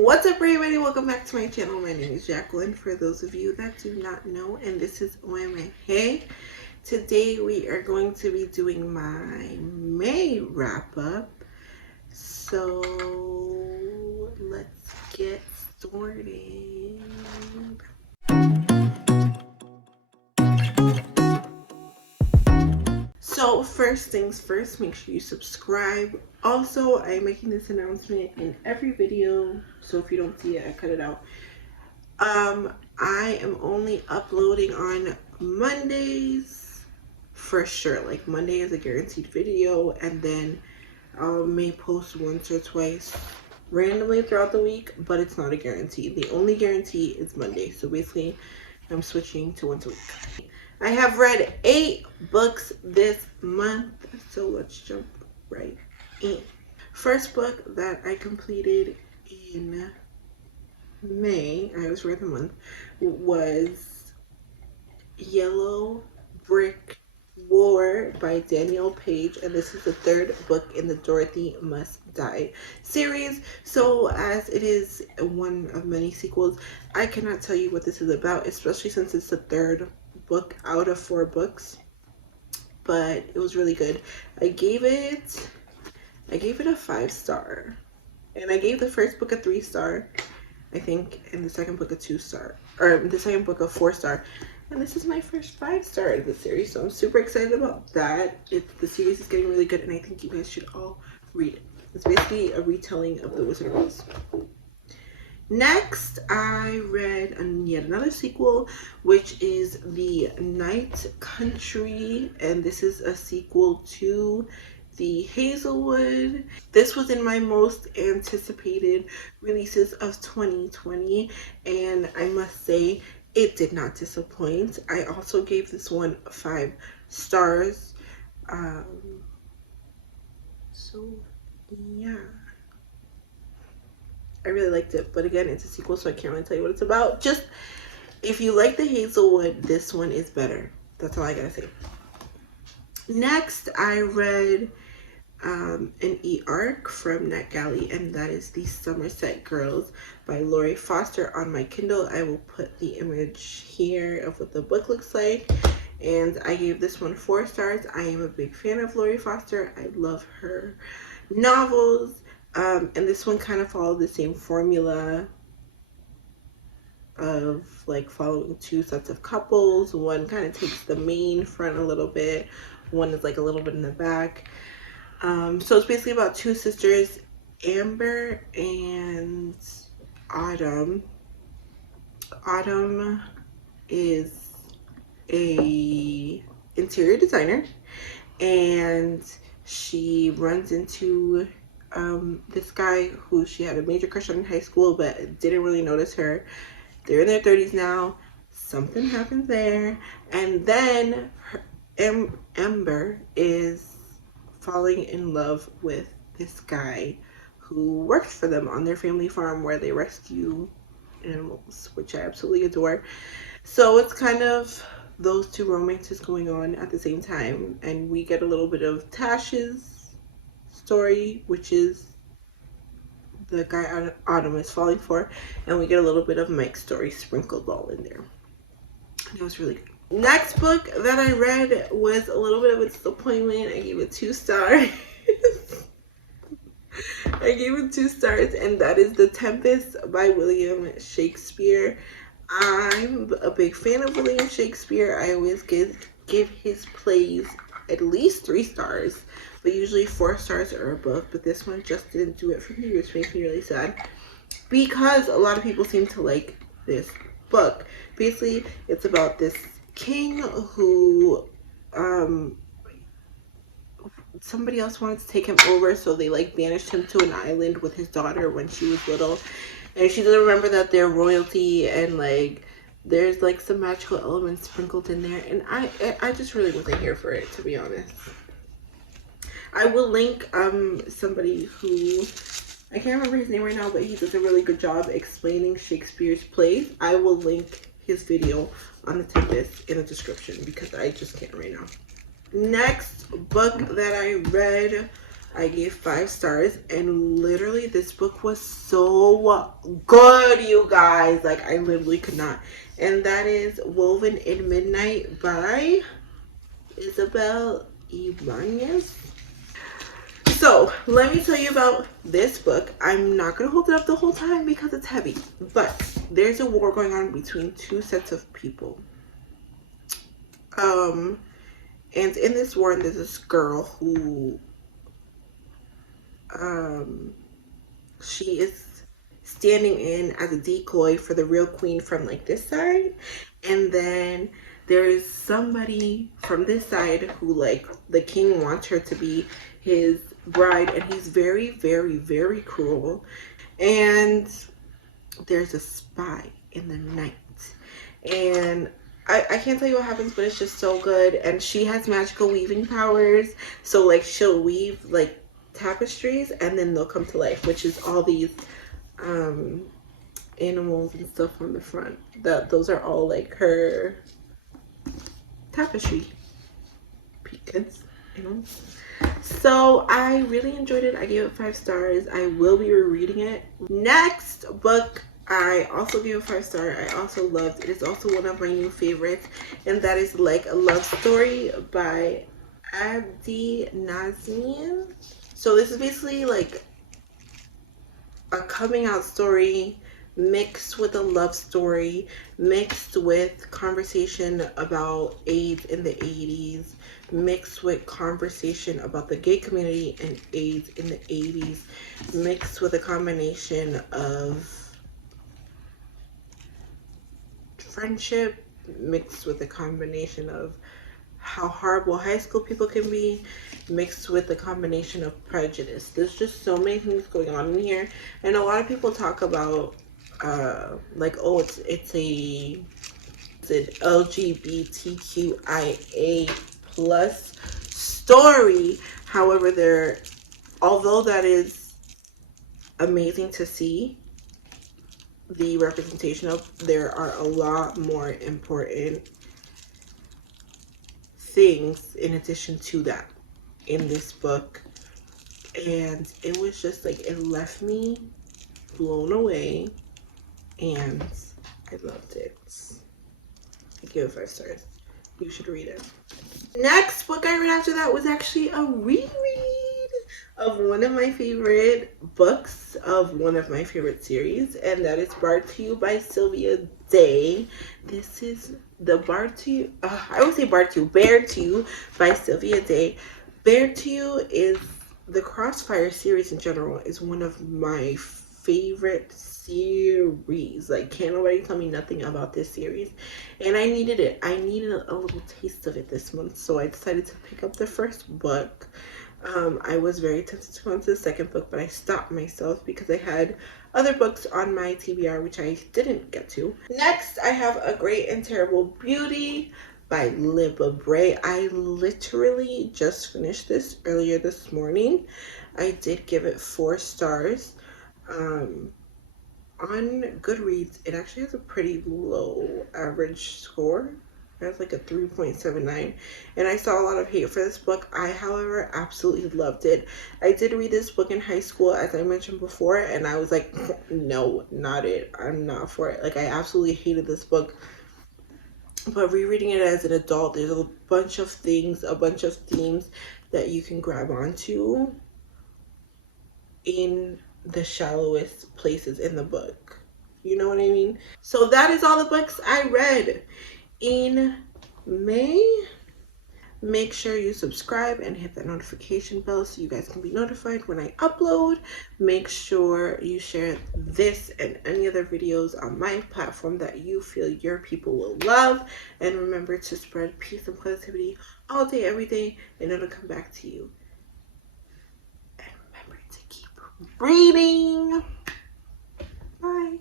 What's up, everybody? Welcome back to my channel. My name is Jacqueline, for those of you that do not know, and this is Emme He. Today we are going to be doing my May wrap up. So let's get started. So first things first, make sure you subscribe. Also, I'm making this announcement in every video, so if you don't see it, I cut it out. I am only uploading on Mondays for sure. Like Monday is a guaranteed video, and then I may post once or twice randomly throughout the week, but it's not a guarantee. The only guarantee is Monday. So basically, I'm switching to once a week. I have read 8 books this month, so let's jump right in. First book that I completed in May, I always read the month, was Yellow Brick War by Danielle Page, and this is the 3rd book in the Dorothy Must Die series. So as it is one of many sequels, I cannot tell you what this is about, especially since it's the 3rd book out of 4 books, but it was really good. I gave it a 5-star, and I gave the first book a 3-star, I think, and the second book a 2-star, or the second book a 4-star, and this is my first 5-star of the series, so I'm super excited about that. The series is getting really good, and I think you guys should all read it. It's basically a retelling of The Wizard of Oz. Next, I read yet another sequel, which is The Night Country, and this is a sequel to The Hazelwood. This was in my most anticipated releases of 2020, and I must say it did not disappoint. I also gave this one 5 stars. So yeah, I really liked it, but again, it's a sequel, so I can't really tell you what it's about. Just if you like The Hazelwood, this one is better. That's all I gotta say. Next, I read an e-arc from NetGalley, and that is The Somerset Girls by Lori Foster on my Kindle. I will put the image here of what the book looks like, and I gave this one 4 stars. I am a big fan of Lori Foster. I love her novels, and this one kind of followed the same formula of like following 2 sets of couples. One kind of takes the main front a little bit, one is like a little bit in the back. So it's basically about 2 sisters, Amber and Autumn. Autumn is a interior designer, and she runs into this guy who she had a major crush on in high school but didn't really notice her. They're in their 30s now. Something happens there, and then Amber is falling in love with this guy who works for them on their family farm where they rescue animals, which I absolutely adore. So it's kind of those 2 romances going on at the same time, and we get a little bit of Tash's story, which is the guy Autumn is falling for, and we get a little bit of Mike's story sprinkled all in there. It was really good. Next book that I read was a little bit of a disappointment. I gave it 2 stars. I gave it 2 stars, and that is The Tempest by William Shakespeare. I'm a big fan of William Shakespeare. I always give his plays at least 3 stars, but usually 4 stars or above. But this one just didn't do it for me, which makes me really sad, because a lot of people seem to like this book. Basically, it's about this king who somebody else wanted to take him over, so they like banished him to an island with his daughter when she was little, and she doesn't remember that they're royalty, and like there's like some magical elements sprinkled in there, and I just really wasn't here for it, to be honest. I will link somebody who, I can't remember his name right now, but he does a really good job explaining Shakespeare's plays. I will link his video on The Tempest in the description, because I just can't right now. Next book that I read I gave 5 stars, and literally this book was so good, you guys. Like, I literally could not. And that is Woven in Midnight by Isabel Ibanez. So let me tell you about this book. I'm not gonna hold it up the whole time because it's heavy, but there's a war going on between two sets of people. And in this war, there's this girl who she is standing in as a decoy for the real queen from like this side, and then there is somebody from this side who like the king wants her to be his bride, and he's very, very, very cruel. And there's a spy in the night, and I can't tell you what happens, but it's just so good. And she has magical weaving powers, so like she'll weave like tapestries and then they'll come to life, which is all these animals and stuff on the front. Those are all like her tapestry pieces, you know. So I really enjoyed it. I gave it 5 stars. I will be rereading it. Next book I also gave a 5 star. I also loved it. It's also one of my new favorites, and that is Like a Love Story by Abdi Nazmian. So this is basically like a coming out story mixed with a love story, mixed with conversation about AIDS in the 80s, mixed with conversation about the gay community and AIDS in the 80s, mixed with a combination of friendship, mixed with a combination of how horrible high school people can be, mixed with a combination of prejudice. There's just so many things going on in here, and a lot of people talk about like, oh, it's an LGBTQIA plus story. However, although that is amazing to see the representation of, there are a lot more important things in addition to that in this book, and it was just like, it left me blown away, and I loved it. I give it 5 stars. You should read it. Next book I read after that was actually a reread of one of my favorite books of one of my favorite series, and that is Bard to You by Sylvia Day. This is the Bard to You, I would say Bard to You, Bear to You by Sylvia Day. Bear to You is, the Crossfire series in general is one of my favorite series. Like, can't nobody tell me nothing about this series, and I needed it. I needed a little taste of it this month, so I decided to pick up the first book. I was very tempted to go into the second book, but I stopped myself because I had other books on my TBR which I didn't get to. Next, I have A Great and Terrible Beauty by Libba Bray. I literally just finished this earlier this morning. I did give it 4 stars. On Goodreads, it actually has a pretty low average score. It has like a 3.79, and I saw a lot of hate for this book. I, however, absolutely loved it. I did read this book in high school, as I mentioned before, and I was like, no, not it. I'm not for it. Like, I absolutely hated this book. But rereading it as an adult, there's a bunch of things, a bunch of themes that you can grab onto in the shallowest places in the book. You know what I mean? So that is all the books I read in May. Make sure you subscribe and hit that notification bell so you guys can be notified when I upload. Make sure you share this and any other videos on my platform that you feel your people will love. And remember to spread peace and positivity all day, every day, and it'll come back to you. And remember to keep reading. Bye.